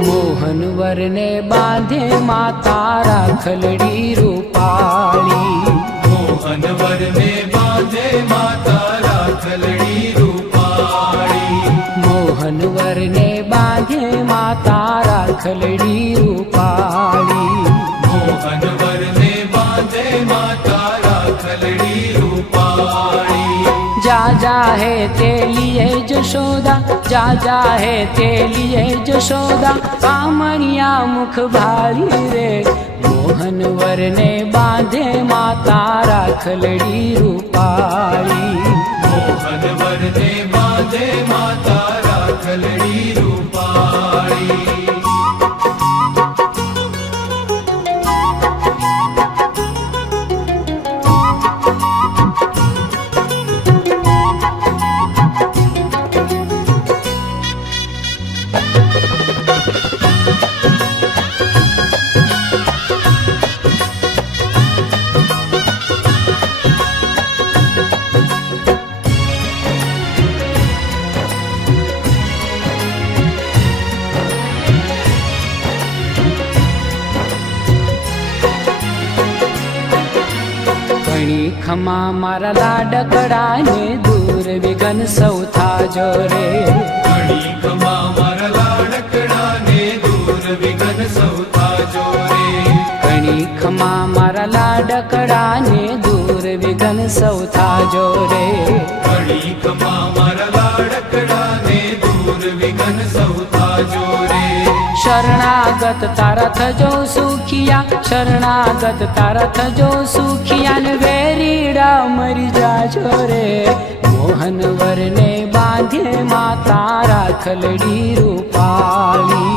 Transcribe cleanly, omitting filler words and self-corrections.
मोहन वरने बांधे माता राखलड़ी रूपाली। मोहन वरने बांधे माता राखलड़ी रूपाली। मोहन वरने बांधे माता राखलड़ी रूपाली। मोहन वरने बांधे माता राखलड़ी रूपाली। जा जा है ते लिए जशोदा, जा जा है ते लिए जशोदा, कामणिया मुख भारी रे। मोहन वरने बांधे माता राखलड़ी रूपाली। मोहन वरने बांधे माता राखलड़ी रूपाली। खमा मारा लाडकड़ा ने दूर विघन सौथा जोरे। खमा मारा लाडकड़ा ने दूर विघन सौथा जोरे। खमा मारा लाडकड़ा ने दूर विघन सौथा जोरे। खमा मारा लाडकड़ा ने दूर विघन सौथा जोरे। शरणागत तारा थजो सुखिया, शरणागत तारा थजो सुखिया ने वेरीड़ा मरी जाजो रे। मोहन वरने बांधे माता राखलड़ी रूपाली।